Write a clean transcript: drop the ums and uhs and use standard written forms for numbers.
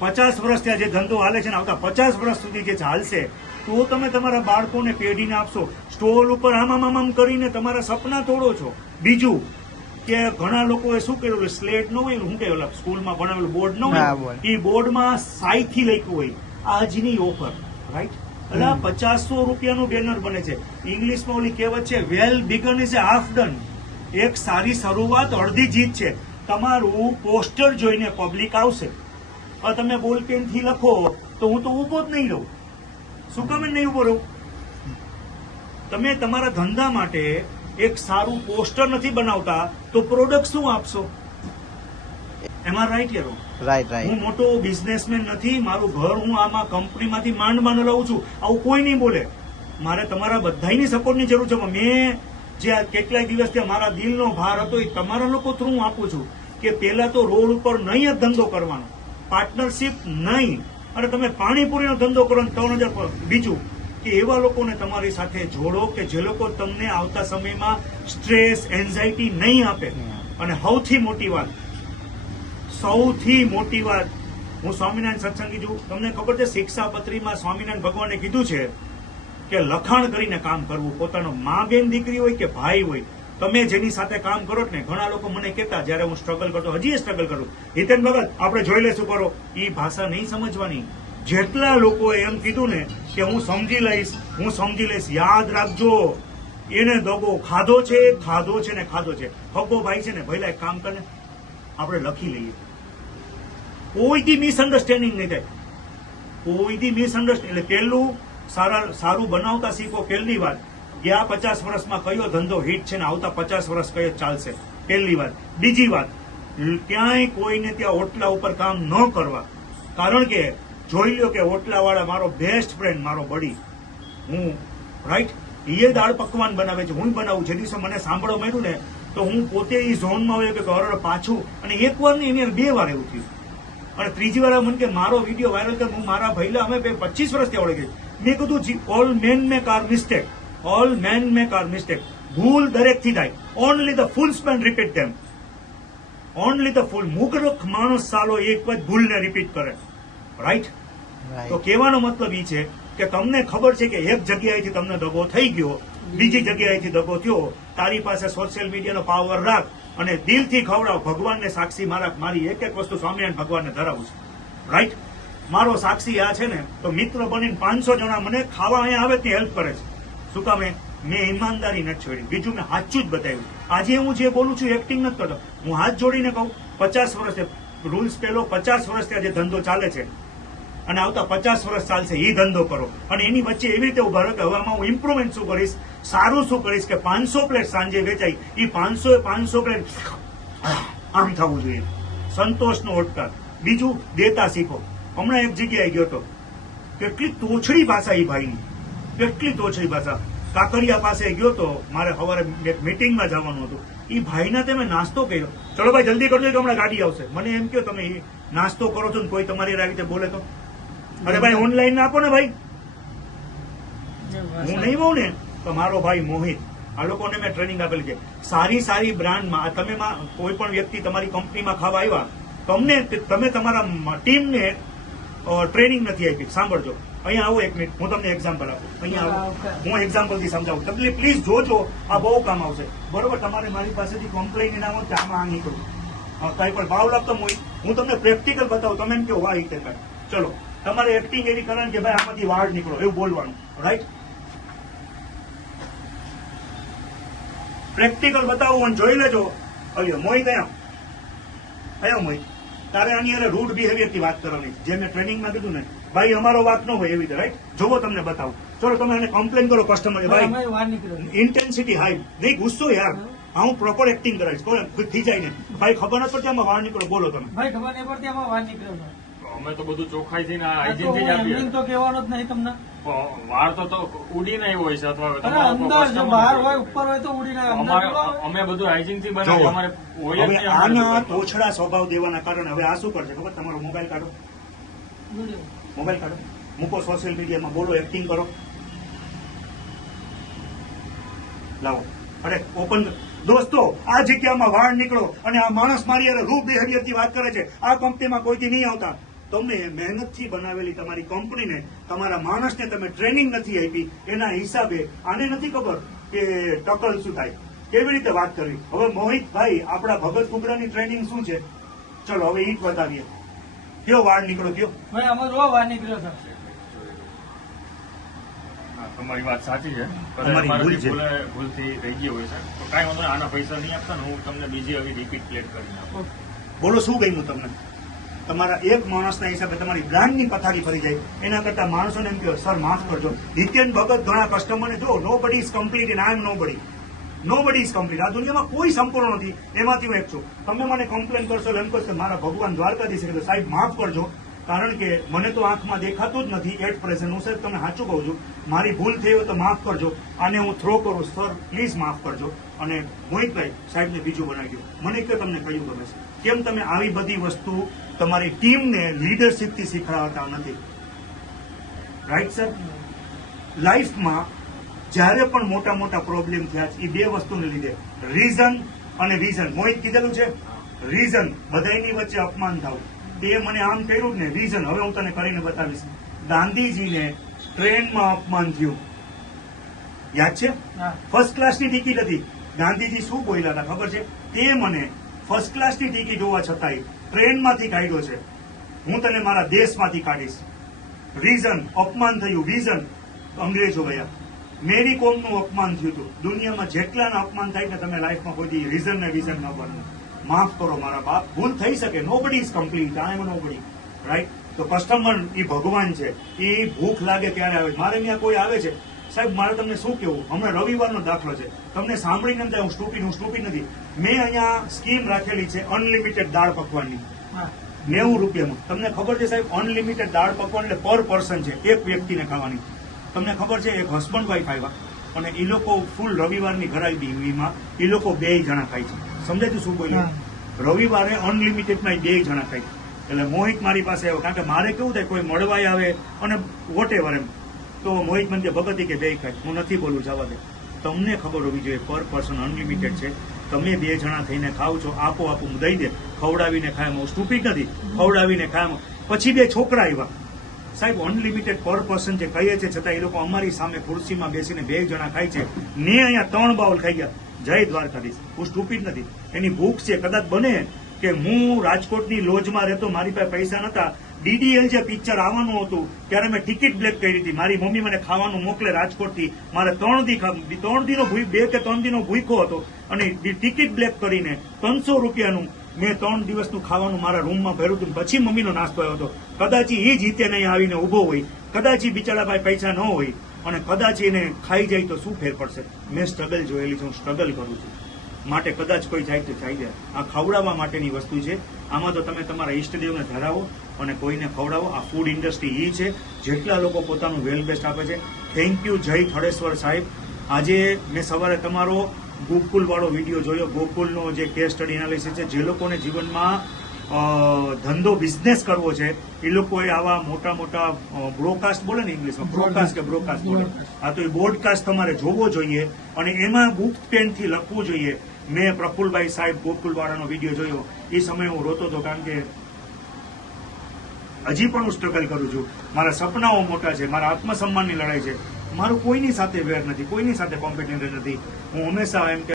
50 વર્ષ ત્યાં જે ધંધો હાલે છે ને આવતા 50 વર્ષ સુધી જે ચાલશે તો તમે તમારા બાળકોને પેઢીને આપશો. સ્ટોલ ઉપર આમ કરીને તમારા સપના તોડો છો. બીજું કે ઘણા લોકોએ શું કર્યું, સ્લેટ ન હોય, શું કે સ્કૂલમાં ભણાવેલું બોર્ડ ન હોય, એ બોર્ડમાં સાઈથી લખ્યું હોય આજની ઓફર, રાઈટ? એટલે 500 રૂપિયાનું બેનર બને છે. ઇંગ્લિશમાં ઓલી કહેવત છે, વેલ બિગન ઇઝ હાફ ડન. એક સારી શરૂઆત અડધી જીત છે. તમારું પોસ્ટર જોઈને પબ્લિક આવશે. તમે બોલપેન થી લખો તો હું તો ઉભો જ નહીં રહું. શું કામ નહીં ઉભો રહું? તમે તમારા ધંધા માટે એક સારું પોસ્ટર નથી બનાવતા તો પ્રોડક્ટ શું આપશો? એમાં રાઈટ યારો? રાઈટ. હું મોટો બિઝનેસમેન નથી, મારું ઘર હું આમાં કંપનીમાંથી માંડ લઉં છું, આવું કોઈ નહીં બોલે. મારે તમારા બધાની સપોર્ટની જરૂર છે. મેં જે કેટલાય દિવસ ત્યાં મારા દિલનો ભાર હતો એ તમારા લોકો થ્રુ હું આપું છું કે પેલા તો રોડ ઉપર નહીં જ ધંધો કરવાનો, પાર્ટનરશિપ નહીં, અને તમે પાણીપુરીનો ધંધો કરો 3000. બીજું કે એવા લોકોને તમારી સાથે જોડો કે જે લોકો તમને આવતા સમયમાં સ્ટ્રેસ, એન્ઝાયટી નહીં આપે. અને સૌથી મોટી વાત, હું સ્વામિનારાયણ સત્સંગી છું. તમને ખબર છે શિક્ષાપત્રીમાં સ્વામિનારાયણ ભગવાને કીધું છે કે લખાણ કરીને કામ કરવું. પોતાનો મા બેન દીકરી હોય કે ભાઈ હોય, તમે જેની સાથે કામ કરો ને, ઘણા લોકો મને કહેતા જયારે હું સ્ટ્રગલ કરતો, હજી સ્ટ્રગલ કરું, હિતેન ભગત આપણે જોઈ લેશું કરો, એ ભાષા નહીં સમજવાની. જેટલા લોકોએ એમ કીધું ને કે હું સમજી લઈશ, યાદ રાખજો, એને દગો ખાધો છે ને ખાધો છે. હગો ભાઈ છે ને, ભઈલા એક કામ કરે, આપણે લખી લઈએ. કોઈથી મિસઅન્ડરસ્ટેન્ડિંગ નહીં થાય, કોઈથી મિસઅન્ડરસ્ટેન્ડિંગ. એટલે પહેલું સારું બનાવતા શીખો. પહેલી વાત, ગયા 50 વર્ષમાં કયો ધંધો હિટ છે ને આવતા 50 વર્ષ કયો ચાલશે, પહેલી વાત. બીજી વાત, ક્યાંય કોઈને ત્યાં ઓટલા ઉપર કામ ન કરવા. કારણ કે જોઈ લો કે ઓટલા વાળા મારો બેસ્ટ ફ્રેન્ડ, મારો બડી, હું, રાઈટ, એ દાળ પકવાન બનાવે છે, હું બનાવું. જે દિવસે મને સાંભળવા મળ્યું ને તો હું પોતે એ ઝોનમાં હોય કે અરે પાછું, અને એક વાર નહીં એની 2 વાર એવું થયું. અને ત્રીજી વાર મને કે મારો વિડીયો વાયરલ કર. હું મારા ભઈલા અમે 25 વર્ષથી ઓળખી. મેં કીધું all men make are mistake, all men make are mistake. ભૂલ દરેકથી થાય. Only the fools men repeat them. Only the fool. મૂર્ખ માણસ સાલો એક જ ભૂલને રિપીટ કરે, રાઈટ? તો કહેવાનો મતલબ એ છે કે તમને ખબર છે કે એક જગ્યાએથી તમને દગો થઈ ગયો, બીજી જગ્યાએથી દગો થયો. તારી પાસે સોશિયલ મીડિયાનો પાવર રાખ અને દિલથી ખવડાવ. ભગવાનને સાક્ષી મારી એક વસ્તુ સ્વામિનારાયણ ભગવાનને ધરાવું છું, રાઈટ? મારો સાક્ષી આ છે ને, તો મિત્ર બનીને 500 જણા મને ખાવા અહીંયા આવે તે હેલ્પ કરે છે. શું કામ? મેં ઈમાનદારી નથી છોડી. બીજું મેં સાચું જ બતાવ્યું. આજે હું જે બોલું છું એક્ટિંગ નથી કરતો. હું હાથ જોડીને કહું, 50 વર્ષ રૂલ્સ પેલો 50 વર્ષ ત્યાં જે ધંધો ચાલે છે અને આવતા 50 વર્ષ ચાલશે એ ધંધો કરો. અને એની વચ્ચે એવી રીતે ઉભા રહો કે હવે આમાં હું ઇમ્પ્રુવમેન્ટ શું કરીશ, સારું શું કરીશ કે 500 પ્લેટ સાંજે વેચાય, એ 500 પ્લેટ આમ થવું જોઈએ. સંતોષનો ઓટકાર. બીજું, દેતા શીખો. હમણાં એક જગ્યાએ ગયો હતો, કેટલી તોછડી ભાષા એ ભાઈની, કેટલી તોછડી ભાષા. કાકરિયા પાસે ગયો તો, મારે સવારે એક મીટિંગમાં જવાનું હતું. એ ભાઈના તમે નાસ્તો કર્યો, ચલો ભાઈ જલ્દી કરજો કે હમણાં ગાડી આવશે. મને એમ કહો તમે નાસ્તો કરો છો ને કોઈ તમારી આવી રીતે બોલે તો, અરે ભાઈ ઓનલાઈન આપો ને ભાઈ. હું નહીં હોઉં ને તો મારો ભાઈ મોહિત, આ લોકોને મેં ટ્રેનિંગ આપેલી છે. સારી બ્રાન્ડમાં તમે કોઈ પણ વ્યક્તિ તમારી કંપનીમાં ખાવા આવ્યા, તમે તમારા ટીમને ટ્રેનિંગ નથી આપી. સાંભળજો, અહીંયા આવો 1 મિનિટ, હું તમને એક્ઝામ્પલ આપું. અહીંયા આવો, હું એક્ઝામ્પલથી સમજાવું. તમે પ્લીઝ જોજો, આ બહુ કામ આવશે. બરોબર? તમારે મારી પાસેથી કમ્પ્લેન ના હોય કે આમાં આ નહીં કરું, કઈ પણ ભાવ લાગતો હોય, હું તમને પ્રેક્ટિકલ બતાવું. તમે એમ કહો વાહ રીતે કાંઈ, ચલો તમારે એક્ટિંગ એવી કરવાની કે ભાઈ આમાંથી વાળ નીકળો, એવું બોલવાનું, રાઈટ? પ્રેક્ટિકલ બતાવું અને જોઈ લેજો. મોહિત અહીંયા મોહિત, તારે આની અરે રૂડ બિહેવિયર થી વાત કરવાની, જે મેં ટ્રેનિંગમાં કીધું ને ભાઈ, અમારો વાત ન હોય એવી રીતે, રાઈટ? જોવો તમને બતાવું. ચલો તમે એને કમ્પ્લેન કરો કસ્ટમર, ભાઈ ઇન્ટેન્સિટી હાઈ, નહીં ગુસ્સો યાર. હું પ્રોપર એક્ટિંગ કરાવીશ, કોઈ થઈ જાય ને ભાઈ ખબર નથી પડતી આમાં વાળ નીકળો, બોલો તમે. ભાઈ ખબર નહીં પડતી આમાં વાળ નીકળો. અમે તો બધું ચોખ્ખાઈ થી હાઇજીન થી જ આપીએ. તો કહેવાનું જ નહીં તમને. વાળ તો ઉડીને આવ્યો હોય છે, અથવા અંદર જો બહાર હોય ઉપર હોય તો ઉડીને અમે બધું હાઇજીન થી બનાવીએ. અમારે હોય જ નહીં. આના તોછડા સ્વભાવ દેવાના કારણે હવે આ શું કરશે ખબર? તમારો મોબાઈલ કાઢો, મોબાઈલ કાઢો, મૂકો સોશિયલ મીડિયામાં, બોલો, એક્ટિંગ કરો, લાવો. અરે ઓપન દોસ્તો, આ જગ્યામાં વાળ નીકળો અને આ માણસ મારી રૂપ બિહેવિયર થી વાત કરે છે. આ કંપનીમાં કોઈથી નહીં આવતા. તમે મહેનતથી બનાવેલી તમારી કંપનીને, તમારા માણસને તમે ટ્રેનિંગ નથી આપી, એના હિસાબે આને નથી ખબર કે ટકલ શું થાય, કેવી રીતે વાત કરવી. હવે મોહિતભાઈ, આપણા ભગત કુકડાની ટ્રેનિંગ શું છે? ચલો હવે ઈટ બતાવીએ. કયો વાળ નીકળો કયો? ભાઈ આમાં રો વાર નીકળ્યો છે. હા, તમારી વાત સાચી છે. તમારી ભૂલ છે. ભૂલથી રહી ગઈ હોય છે તો કાંઈ વાંધો નહીં. આના પૈસા નહીં આપતા ને હું તમને બીજી આવી રિપીટ પ્લેટ કરી નાખું. બોલો શું ગમ્યું તમને? તમારા એક માણસના હિસાબે તમારી બ્રાન્ડની પથારી ફરી જાય. એના કરતા માણસોને એમ કહો, સર માફ કરજો. નિત્યન ભગત ઘણા કસ્ટમરને જો, નો બડી ઇઝ કમ્પ્લીટ એન્ડ આઈ એમ નો બડી. નો બડી ઇઝ કમ્પ્લીટ. આ દુનિયામાં કોઈ સંપૂર્ણ નથી, એમાંથી હું એક છું. તમે મને કમ્પ્લેન કરશો એમ કહો મારા ભગવાન દ્વારકાધીશ છે, સાહેબ માફ કરજો, કારણ કે મને તો આંખમાં દેખાતું જ નથી એટ પ્રેઝન્ટ. હું સાહેબ તમને સાચું કહું છું, મારી ભૂલ થઈ હોય તો માફ કરજો. આને હું થ્રો કરું, સર પ્લીઝ માફ કરજો. અને મોહિતભાઈ સાહેબને બીજું બનાવી દો. મને કે તમને કયું ગમે છે? કેમ તમે આવી બધી વસ્તુ તમારી ટીમને લીડરશીપથી શીખવાડતા નથી? Right sir. લાઈફમાં જ્યારે પણ મોટા મોટા પ્રોબ્લેમ થયા છે એ બે વસ્તુને લીધે, રીઝન અને વિઝન. મોહિત કીધેલું છે રીઝન, બધાની વચ્ચે અપમાન થવું. તે મને આમ કર્યું જ ને રીઝન. હવે હું તને કરીને બતાવીશ. ગાંધીજીને ટ્રેનમાં અપમાન થયું, યાદ છે? હા. ફર્સ્ટ ક્લાસની ટિકિટ હતી. ગાંધીજી શું બોલ્યા હતા ખબર છે? તે મને ફર્સ્ટ ક્લાસની ટિકિટ હોવા છતાંય ટ્રેનમાંથી કાઢ્યો છે, હું તને મારા દેશમાંથી કાઢીશ. રીઝન, અપમાન થયું. વિઝન, અંગ્રેજો ગયા. મેરી કોમનું અપમાન થયું હતું. દુનિયામાં જેટલાના અપમાન થાય ને તમે લાઈફમાં કોઈ રીઝન ને વિઝન ન બનવું. માફ કરો મારા બાપ, ભૂલ થઈ શકે. નો બડી ઇઝ કમ્પ્લીટ, આઈ એમ નો બડી. રાઈટ. તો કસ્ટમર એ ભગવાન છે, એ ભૂખ લાગે ત્યારે આવે. મારે ત્યાં કોઈ આવે છે, સાહેબ મારે તમને શું કેવું, હમણાં રવિવારનો દાખલો છે, તમને સાંભળીને એમ થાય હું સ્ટુપિડ નથી. મેં અહીંયા સ્કીમ રાખેલી છે અનલિમિટેડ દાળ પકવાનની, હા. 90 રૂપિયામાં. તમને ખબર છે સાહેબ, અનલિમિટેડ દાળ પકવાન એટલે પર પર્સન છે, એક વ્યક્તિને ખાવાની. તમને ખબર છે, એક હસબન્ડ વાઈફ આવ્યા અને એ લોકો ફૂલ રવિવારની ઘરાઈ વીમાં એ લોકો 2 જણા ખાય છે. સમજાય તું શું બોલ્યું? રવિવારે અનલિમિટેડમાં 2 જણા ખાય. એટલે મોહિત મારી પાસે આવ્યો, કારણ કે મારે કેવું થાય, કોઈ મળવાય આવે અને વોટ એવર એમ, તો મોહિત મને કે ભગતી કે 2 ખાય. હું નથી બોલું, જવા દે. તમને ખબર હોવી જોઈએ પર પર્સન અનલિમિટેડ છે. તમે 2 જણા થઈને ખાવ છો, આપો હું દઈ દે. ખવડાવીને ખાય, હું સ્ટુપિડ નથી. ખવડાવીને ખાય. પછી 2 છોકરા આવ્યા. સાહેબ અનલિમિટેડ પર પર્સન જે કહીએ છે, છતાં એ લોકો અમારી સામે ખુરશીમાં બેસીને 2 જણા ખાય છે. ને અહીંયા 3 બાઉલ ખાઈ ગયા. જય દ્વારકાધીશ. હું સ્ટુપિડ નથી. એની ભૂખ છે. કદાચ બને કે હું રાજકોટની લોજમાં રહેતો, મારી પાસે પૈસા નતા, DDL જે પિક્ચર આવવાનું હતું ત્યારે મેં ટિકિટ બ્લેક કરી હતી. મારી મમ્મી મને ખાવાનું મોકલે રાજકોટથી. મારે 3 દીનો 2 કે 3 દીનો ભૂખ્યો હતો અને ટિકિટ બ્લેક કરીને 300 રૂપિયાનું મેં 3 દિવસનું ખાવાનું મારા રૂમમાં ભર્યું હતું. પછી મમ્મીનો નાસ્તો આવ્યો હતો. કદાચ એ જીતે નહીં આવીને ઉભો હોય, કદાચ એ બિચારા પાસે પૈસા ન હોય અને કદાચ એને ખાઈ જાય તો શું ફેર પડશે? મેં સ્ટ્રગલ જોયેલી છે, હું સ્ટ્રગલ કરું છું. માટે કદાચ કોઈ જાય તો જાય જાય. આ ખવડાવવા માટેની વસ્તુ છે. આમાં તો તમે તમારા ઈષ્ટદેવને ધરાવો અને કોઈને ખવડાવો. આ ફૂડ ઇન્ડસ્ટ્રી એ છે. જેટલા લોકો પોતાનું વેલ બેસ્ટ આપે છે, થેન્ક યુ જય થડેશ્વર સાહેબ. આજે મેં સવારે તમારો ગોકુલ વાળો વિડીયો જોયો. ગોકુલનો જે કેસ સ્ટડી એનાલિસિસ છે, જે લોકોને જીવનમાં ધંધો બિઝનેસ કરવો છે એ લોકોએ આવા મોટા મોટા બ્રોડકાસ્ટ બોલે ને ઇંગ્લિશમાં, બ્રોડકાસ્ટ બોલે. આ તો એ બોડકાસ્ટ તમારે જોવો જોઈએ અને એમાં બુક પેનથી લખવું જોઈએ. મેં પ્રફુલભાઈ સાહેબ ગોકુલવાળાનો વિડીયો જોયો, એ સમયે હું રોતો હતો, કારણ કે હજી પણ હું સ્ટ્રગલ કરું છું. મારા સપનાઓ મોટા છે, મારા આત્મસન્માનની લડાઈ છે. મારું કોઈની સાથે વેર નથી, કોઈની સાથે કોમ્પિટિટર નથી. હું હંમેશા એમ